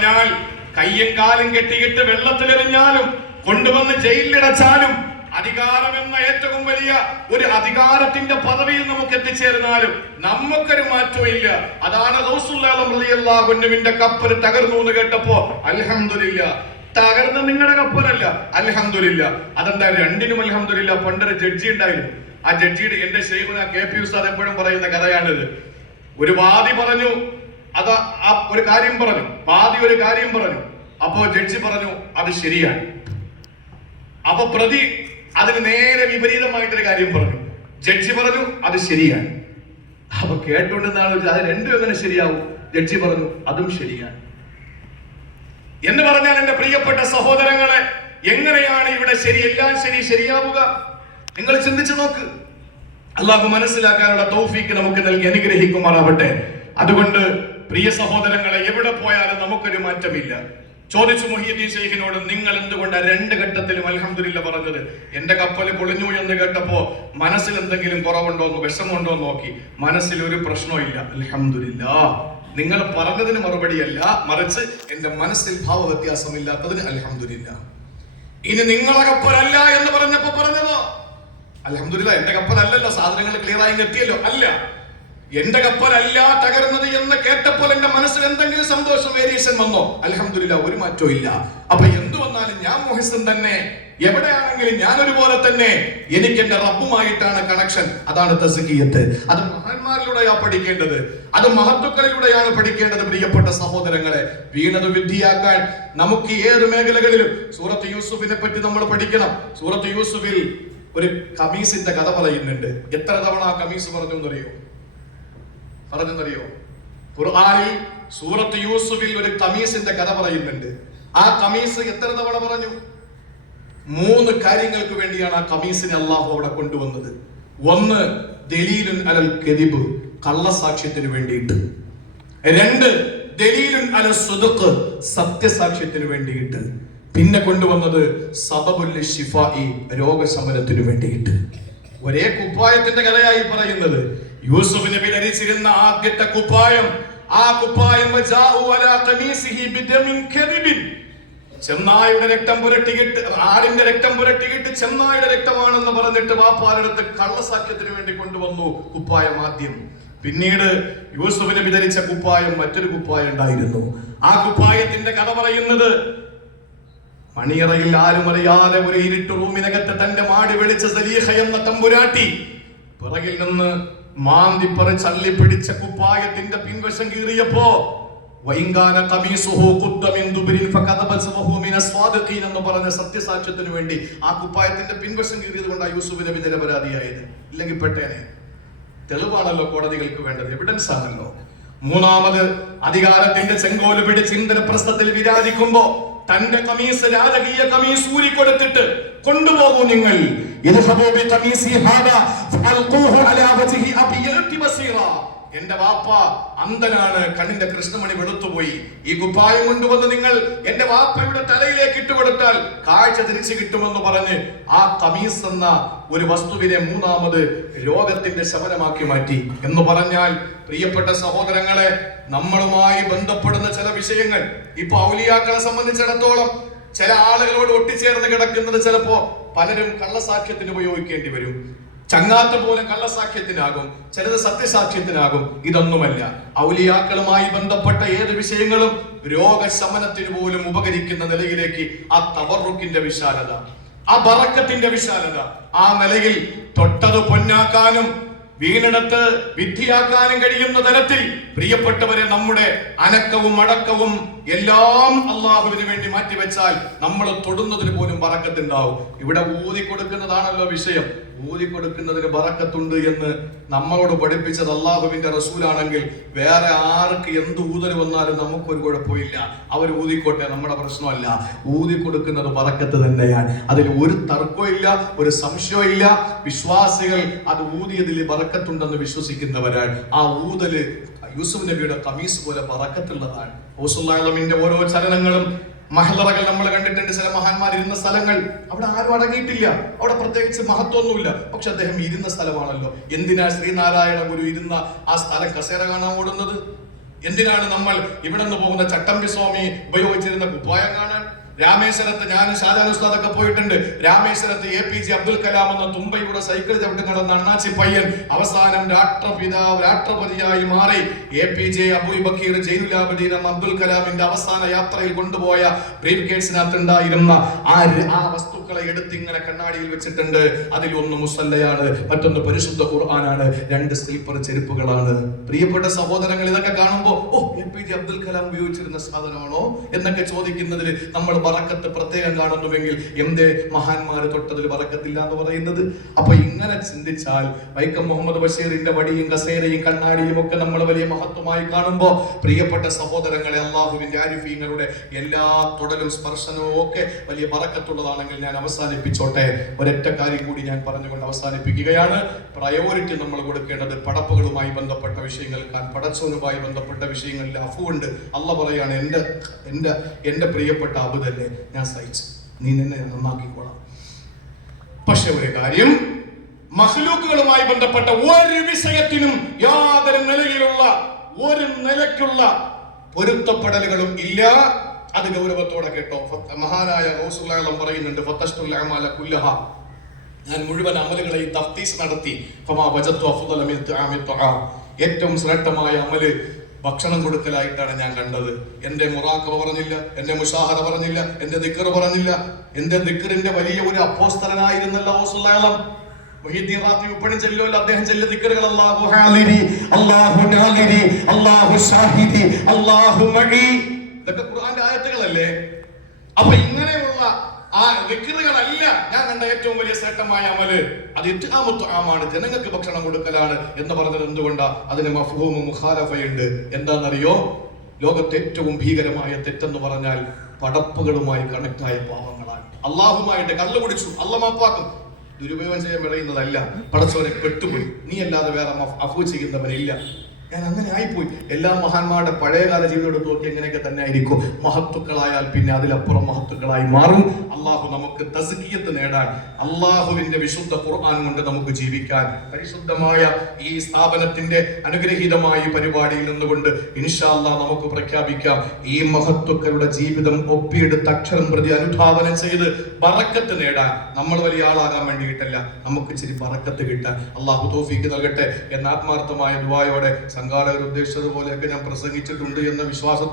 പറഞ്ഞാൽ കയ്യും കാലും കെട്ടിയിട്ട് വെള്ളത്തിലെറിഞ്ഞാലും കൊണ്ടുവന്ന് ജയിലിലടച്ചാലും അധികാരം എന്ന ഏറ്റവും വലിയ ഒരു അധികാരത്തിന്റെ പദവിയിൽ നമുക്ക് എത്തിച്ചേർന്നാലും നമുക്കൊരു മാറ്റവും ഇല്ല. അതാണ് റസൂലുള്ളാഹിന്റെ കപ്പൽ തകർന്നു എന്ന് കേട്ടപ്പോ അലഹമില്ല തകർന്ന നിങ്ങളുടെ കപ്പലല്ല. അലഹമില്ല അതെന്താ രണ്ടിനും അലഹമില്ല പണ്ടൊരു ജഡ്ജി ഉണ്ടായിരുന്നു. ആ ജഡ്ജിയുടെ എന്റെ ശൈഖുന കെ പി ഉസ്താദ് എപ്പോഴും പറയുന്ന കഥയാണിത്. ഒരു വാദി പറഞ്ഞു അത് ആ ഒരു കാര്യം പറഞ്ഞു. വാദി ഒരു കാര്യം പറഞ്ഞു. അപ്പോ ജഡ്ജി പറഞ്ഞു അത് ശരിയാണ്. അപ്പൊ പ്രതി അതിന് നേരെ വിപരീതമായിട്ടൊരു കാര്യം പറഞ്ഞു. ജഡ്ജി പറഞ്ഞു അത് ശരിയാണ്. അപ്പൊ കേട്ടുകൊണ്ടെന്നാണ് അത് രണ്ടും എങ്ങനെ ശരിയാവും? ജഡ്ജി പറഞ്ഞു അതും ശരിയാണ്. എന്ന് പറഞ്ഞാൽ എന്റെ പ്രിയപ്പെട്ട സഹോദരങ്ങളെ എങ്ങനെയാണ് ഇവിടെ ശരി എല്ലാം ശരി ശരിയാവുക? നിങ്ങൾ ചിന്തിച്ചു നോക്ക്. അള്ളാഹു മനസ്സിലാക്കാനുള്ള തൗഫീക്ക് നമുക്ക് നൽകി അനുഗ്രഹിക്കുമാറാവട്ടെ. അതുകൊണ്ട് പ്രിയ സഹോദരങ്ങളെ എവിടെ പോയാലും നമുക്കൊരു മാറ്റമില്ല. ചോദിച്ചു മൊഹീദ്ദീൻ ഷെയ്ഖിനോട് നിങ്ങൾ എന്തുകൊണ്ടാണ് രണ്ട് ഘട്ടത്തിലും അൽഹംദുലില്ല പറഞ്ഞത്? എന്റെ കപ്പൽ പൊളിഞ്ഞു എന്ന് കേട്ടപ്പോ മനസ്സിൽ എന്തെങ്കിലും കുറവുണ്ടോ എന്ന് വിഷമമുണ്ടോ എന്ന് നോക്കി. മനസ്സിൽ ഒരു പ്രശ്നവും ഇല്ല. അൽഹംദുലില്ല നിങ്ങൾ പറഞ്ഞതിന് മറുപടിയല്ല. മറിച്ച് എന്റെ മനസ്സിൽ ഭാവ വ്യത്യാസമില്ലാത്തതിന് അലഹമില്ല ഇനി നിങ്ങളെ കപ്പലല്ല എന്ന് പറഞ്ഞപ്പോ പറഞ്ഞതോ? അലഹമില്ല എന്റെ കപ്പലല്ലല്ലോ. സാധനങ്ങൾ ക്ലിയർ ആയി എത്തിയല്ലോ അല്ല എന്റെ കപ്പലല്ല തകർന്നത് എന്ന് കേട്ടപ്പോൾ എന്റെ മനസ്സിൽ എന്തെങ്കിലും സന്തോഷം വേരിയേഷൻ വന്നോ? അലഹമില്ല ഒരു മാറ്റവും ഇല്ല. അപ്പൊ എന്തു വന്നാലും ഞാൻ മോഹിസൻ തന്നെ. എവിടെയാണെങ്കിലും ഞാൻ ഒരുപോലെ തന്നെ. എനിക്ക് എന്റെ റബ്ബുമായിട്ടാണ് കണക്ഷൻ അതാണ് തസ്കിയത്ത്. അത് മഹാന്മാരിലൂടെയാ പഠിക്കേണ്ടത്. അത് മഹത്വക്കളിലൂടെയാണ് പഠിക്കേണ്ടത് പ്രിയപ്പെട്ട സഹോദരങ്ങളെ. വീണത് വിദ്യയാക്കാൻ നമുക്ക് ഏത് മേഖലകളിലും സൂറത്ത് യൂസുഫിനെ പറ്റി നമ്മൾ പഠിക്കണം. സൂറത്ത് യൂസുഫിൽ ഒരു കമീസിന്റെ കഥ പറയുന്നുണ്ട്. എത്ര തവണ ആ കമീസ് പറഞ്ഞു എന്നറിയോ പറഞ്ഞെന്നറിയോ? ഖുർആനിൽ സൂറത്ത് യൂസുഫിൽ ഒരു കമീസിന്റെ കഥ പറയുന്നുണ്ട്. ആ കമീസ് എത്ര തവണ പറഞ്ഞു? മൂന്ന് കാര്യങ്ങൾക്ക് വേണ്ടിയാണ് ആ കമീസിനെ അള്ളാഹു അവിടെ കൊണ്ടുവന്നത്. ഒന്ന് ദലീലുൻ അലൽ കെതിബ് കള്ളസാക്ഷ്യത്തിന് വേണ്ടിയിട്ട്. രണ്ട് ദലീലുൻ അലൽ സുദുഖ് സത്യസാക്ഷ്യത്തിന് വേണ്ടിയിട്ട്. പിന്നെ കൊണ്ടുവന്നത് സബബുൽ ഷിഫായി രോഗശമനത്തിന് വേണ്ടിയിട്ട്. ഒരേ കുപ്പായത്തിന്റെ കഥയായി പറയുന്നത് യൂസുഫ് നബി ധരിച്ചിരുന്ന ആദ്യത്തെ കുപ്പായം ആ കുപ്പായം ചെന്നായുടെ രക്തം പുരട്ടിയിട്ട് ആടിന്റെ രക്തം പുരട്ടിയിട്ട് ചെന്നായുടെ രക്തമാണെന്ന് പറഞ്ഞിട്ട് വാപ്പാരടുത്ത് കള്ളസാക്ഷ്യത്തിന് വേണ്ടി കൊണ്ടുവന്നു കുപ്പായം ആദ്യം. പിന്നീട് യൂസുഫിനെ വിതരിച്ച കുപ്പായം മറ്റൊരു കുപ്പായം ഉണ്ടായിരുന്നു. ആ കുപ്പായത്തിന്റെ കഥ പറയുന്നത് മണിയറയിൽ ആരും അറിയാതെ ഒരു ഇരുട്ട് റൂമിനകത്ത് തന്റെ മാടി വിളിച്ച സലീഹ എന്ന തമ്പുരാട്ടി പിറകിൽ നിന്ന് മാന്തിപ്പറ ചല്ലി പിടിച്ച കുപ്പായത്തിന്റെ പിൻവശം കീറിയപ്പോ എന്ന് പറഞ്ഞ സത്യസാക്ഷ്യത്തിന് വേണ്ടി ആ കുപ്പായത്തിന്റെ പിൻവശം കീറിയത് കൊണ്ടാണ് യൂസുഫ് നബി ഇല്ലെങ്കിൽ പെട്ടേനെ. തെളിവാണല്ലോ കോടതികൾക്ക് വേണ്ടത്. എവിഡൻസ് ആണല്ലോ. മൂന്നാമത് അധികാരത്തിന്റെ ചെങ്കോൽ പിടിച്ച് ഇന്ദ്രപ്രസ്ഥത്തിൽ വിരാജിക്കുമ്പോ തന്റെ കമീസ് രാജകീയ കമീസ് ഊരിക്കൊടുത്തിട്ട് കൊണ്ടുപോകൂ നിങ്ങൾ. ഇദ്ഹബൂ എന്റെ വാപ്പ അന്ധനാണ്. കണ്ണിന്റെ കൃഷ്ണമണി വെളുത്തുപോയി. ഈ കുപ്പായം കൊണ്ടുവന്ന് നിങ്ങൾ എന്റെ വാപ്പയുടെ തലയിലേക്ക് ഇട്ടുകൊടുത്താൽ കാഴ്ച തിരിച്ചു കിട്ടുമെന്ന് പറഞ്ഞ് ആ കമീസ് എന്ന ഒരു വസ്തുവിനെ മൂന്നാമത് രോഗത്തിന്റെ ശമനമാക്കി മാറ്റി എന്ന് പറഞ്ഞാൽ പ്രിയപ്പെട്ട സഹോദരങ്ങളെ നമ്മളുമായി ബന്ധപ്പെടുന്ന ചില വിഷയങ്ങൾ. ഇപ്പൊ ഔലിയാക്കളെ സംബന്ധിച്ചിടത്തോളം ചില ആളുകളോട് ഒട്ടിച്ചേർന്ന് കിടക്കുന്നത് ചിലപ്പോ പലരും കള്ളസാക്ഷ്യത്തിന് ഉപയോഗിക്കേണ്ടി വരും. ചങ്ങാത്ത പോലെ കള്ളസാക്ഷ്യത്തിനാകും ചിലത് സത്യസാക്ഷ്യത്തിനാകും. ഇതൊന്നുമല്ല. ഔലിയാക്കളുമായി ബന്ധപ്പെട്ട ഏത് വിഷയങ്ങളും രോഗശമനത്തിന് പോലും ഉപകരിക്കുന്ന നിലയിലേക്ക് ആ തവറുക്കിന്റെ വിശാലത ആ ബറക്കത്തിന്റെ വിശാലത ആ നിലയിൽ തൊട്ടത് പൊന്നാക്കാനും വീണിടത്ത് വിദ്യയാക്കാനും കഴിയുന്ന തരത്തിൽ പ്രിയപ്പെട്ടവരെ നമ്മുടെ അനക്കവും അടക്കവും എല്ലാം അള്ളാഹുവിന് വേണ്ടി മാറ്റിവെച്ചാൽ നമ്മൾ തൊടുന്നതിന് പോലും പറക്കത്തുണ്ടാവും ഇവിടെ ഊതി കൊടുക്കുന്നതാണല്ലോ വിഷയം. ഊതി കൊടുക്കുന്നതിന് പറക്കത്തുണ്ട് എന്ന് നമ്മളോട് പഠിപ്പിച്ചത് അള്ളാഹുവിന്റെ റസൂലാണെങ്കിൽ വേറെ ആർക്ക് എന്ത് ഊതൽ വന്നാലും നമുക്കൊരു കുഴപ്പമില്ല. അവർ ഊതിക്കോട്ടെ നമ്മുടെ പ്രശ്നമല്ല. ഊതി കൊടുക്കുന്നത് പറക്കത്ത് തന്നെയാണ്. അതിൽ ഒരു തർക്കമില്ല ഒരു സംശയമില്ല വിശ്വാസികൾ അത് ഊതിയതിൽ പറക്കത്തുണ്ടെന്ന് വിശ്വസിക്കുന്നവരാണ്. ആ ഊതൽ യൂസുഫ് നബിയുടെ കമീസ് പോലെ പറക്കത്തുള്ളതാണ്. ഓസുല്ലാമിന്റെ ഓരോ ചലനങ്ങളും മഹലറകൾ നമ്മൾ കണ്ടിട്ടുണ്ട്. ചില മഹാന്മാർ ഇരുന്ന സ്ഥലങ്ങൾ അവിടെ ആരും അടങ്ങിയിട്ടില്ല. അവിടെ പ്രത്യേകിച്ച് മഹത്വമൊന്നുമില്ല. പക്ഷെ അദ്ദേഹം ഇരുന്ന സ്ഥലമാണല്ലോ. എന്തിനാ ശ്രീനാരായണ ഗുരു ഇരുന്ന ആ സ്ഥലം കസേര കാണാൻ ഓടുന്നത്? എന്തിനാണ് നമ്മൾ ഇവിടെ നിന്ന് പോകുന്ന ചട്ടമ്പി സ്വാമി ഉപയോഗിച്ചിരുന്ന കുപ്പായം കാണാൻ രാമേശ്വരത്ത് ഞാൻ ഷാജാൻ ഉസ്താദൊക്കെ പോയിട്ടുണ്ട്. രാമേശ്വരത്ത് A P J Abdul Kalam എന്ന തുമ്പയുടെ സൈക്കിൾ ചവിട്ടി നടന്ന അണ്ണാച്ചി പയ്യൻ അവസാനം രാഷ്ട്രപിതാവ് രാഷ്ട്രപതിയായി മാറി. A P J Abul Pakir Abdul കലാമിന്റെ അവസാന യാത്രയിൽ കൊണ്ടുപോയ ബ്രീഫ് കേസിനകത്ത് ഉണ്ടായിരുന്ന ആ ആ വസ്തുക്കളെ എടുത്ത് ഇങ്ങനെ കണ്ണാടിയിൽ വെച്ചിട്ടുണ്ട്. അതിൽ ഒന്ന് മുസല്ലയാണ് മറ്റൊന്ന് പരിശുദ്ധ ഖുർആനാണ് രണ്ട് സ്ലീപ്പർ ചെരുപ്പുകളാണ്. പ്രിയപ്പെട്ട സഹോദരങ്ങൾ ഇതൊക്കെ കാണുമ്പോൾ ഓ A P J Abdul Kalam ഉപയോഗിച്ചിരുന്ന സാധനമാണോ? എന്നൊക്കെ ചോദിക്കുന്നതിൽ നമ്മൾ വറക്കത്ത് പ്രത്യേകം കാണുന്നുവെങ്കിൽ എന്തേ മഹാന്മാർ തൊട്ടതിൽ വറക്കത്തില്ല എന്ന് പറയുന്നത്? അപ്പൊ ഇങ്ങനെ ചിന്തിച്ചാൽ വൈക്കം മുഹമ്മദ് ബഷീറിന്റെ വടിയും കസേരയും കണ്ണാടിയും ഒക്കെ നമ്മൾ വലിയ മഹത്വമായി കാണുമ്പോൾ പ്രിയപ്പെട്ട സഹോദരങ്ങളെ അള്ളാഹുവിന്റെ ആരിഫീങ്ങളുടെ എല്ലാ തുടലും സ്പർശനവും ഒക്കെ വലിയ വറക്കത്തുള്ളതാണെങ്കിൽ ഞാൻ അവസാനിപ്പിച്ചോട്ടെ? ഒരൊറ്റ കാര്യം കൂടി ഞാൻ പറഞ്ഞുകൊണ്ട് അവസാനിപ്പിക്കുകയാണ്. പ്രയോറിറ്റി നമ്മൾ കൊടുക്കേണ്ടത് പടപ്പുകളുമായി ബന്ധപ്പെട്ട വിഷയങ്ങൾ പടച്ചോനുമായി ബന്ധപ്പെട്ട വിഷയങ്ങളിൽ അഫുണ്ട് അല്ല പറയാണ് എന്റെ എന്റെ എന്റെ പ്രിയപ്പെട്ട അബുദല്ലേ ഞാൻ സഹിച്ചു. നീ നിന്നെ നന്നാക്കിക്കോളാം. പക്ഷെ ഒരു കാര്യം മഹ്ലൂക്കുകളുമായി ബന്ധപ്പെട്ട ഒരു വിഷയത്തിനും യാതൊരു നിലയിലുള്ള ഒരു നിലയ്ക്കുള്ള പൊരുത്തപ്പെടലുകളും ഇല്ല. അത് ഗൗരവത്തോടെ കേട്ടോ മഹാനായ റസൂലുള്ളാഹി പറയുന്നുണ്ട് ഫത്തഷ്തുൽ അമാല കുല്ലഹ. ഞാൻ മുഴുവൻ അമലുകളെയും തഫ്തീസ് നടത്തി. ഏറ്റവും ശ്രേഷ്ഠമായ അമൽ ഭക്ഷണം കൊടുക്കലായിട്ടാണ് ഞാൻ കണ്ടത്. എന്റെ മുറാക്കബ പറഞ്ഞില്ല എന്റെ മുഷാഹര പറഞ്ഞില്ല എന്റെ ദിക്കർ പറഞ്ഞില്ല. എന്റെ ദിക്കറിന്റെ വലിയ ഒരു അപ്പോസ്തലനായിരുന്നല്ലോ റാത്തീബ് ഇപ്പോഴും ചെല്ലുമല്ലോ അദ്ദേഹം ചെല്ലിയ ദിക്കറുകൾ അള്ളാഹു അല്ലാഹു ഷാഹിദി അല്ലാഹു മഈ ഇതൊക്കെ ഖുർആന്റെ ആയത്തുകളല്ലേ? അപ്പൊ ഇങ്ങനെയുള്ള ആ വിക്രുകളല്ല ഞാൻ കണ്ട ഏറ്റവും വലിയ ശ്രേഷ്ഠമായ അമൽ. അത് ഇത്ഹാമുത്ത് ആമാണ് ജനങ്ങൾക്ക് ഭക്ഷണം കൊടുക്കലാണ് എന്ന് പറഞ്ഞത് എന്തുകൊണ്ടാ? അതിന് മഫ്ഹൂമ് മുഖാലഫയുണ്ട്. എന്താണെന്നറിയോ? ലോകത്തെ ഏറ്റവും ഭീകരമായ തെറ്റെന്ന് പറഞ്ഞാൽ പടപ്പുകളുമായി കണക്ട് ആയ പാവങ്ങളാണ്. അള്ളാഹുമായിട്ട് കള്ളു കുടിച്ചു. അല്ല മാപ്പാക്കും. ദുരുപയോഗം ചെയ്യാൻ വിളയുന്നതല്ല പടച്ചവനെ പെട്ടുപോയി നീ അല്ലാതെ വേറെ അഫു ചെയ്യുന്നവനില്ല. ഞാൻ അങ്ങനെ ആയിപ്പോയി. എല്ലാ മഹാന്മാരുടെ പഴയകാല ജീവിതം എടുത്ത് നോക്കി എങ്ങനെയൊക്കെ തന്നെ ആയിരിക്കും. മഹത്തുക്കളായാൽ പിന്നെ അതിലപ്പുറം മഹത്തുക്കളായി മാറും. അള്ളാഹു നമുക്ക് തസ്കിയത്ത് നേടാൻ അള്ളാഹുവിന്റെ വിശുദ്ധ ഖുർആൻ കൊണ്ട് നമുക്ക് ജീവിക്കാൻ പരിശുദ്ധമായ ഈ സ്ഥാപനത്തിന്റെ അനുഗ്രഹീതമായ പരിപാടിയിൽ നിന്നുകൊണ്ട് ഇൻഷാല്ല നമുക്ക് പ്രഖ്യാപിക്കാം. ഈ മഹത്തുക്കളുടെ ജീവിതം ഒപ്പിയെടുത്ത് അക്ഷരം പ്രതി അനുധാവനം ചെയ്ത് ബറക്കത്ത് നേടാൻ നമ്മൾ വലിയ ആളാകാൻ വേണ്ടിയിട്ടല്ല. നമുക്ക് ഇച്ചിരി ബറക്കത്ത് കിട്ടാൻ. അള്ളാഹു തോഫീക്ക് നൽകട്ടെ. എന്ന ആത്മാർത്ഥമായ ദുവായോടെ സംഘാടകർ ഉദ്ദേശിച്ചതുപോലെയൊക്കെ ഞാൻ പ്രസംഗിച്ചിട്ടുണ്ട് എന്ന വിശ്വാസത്തോടെ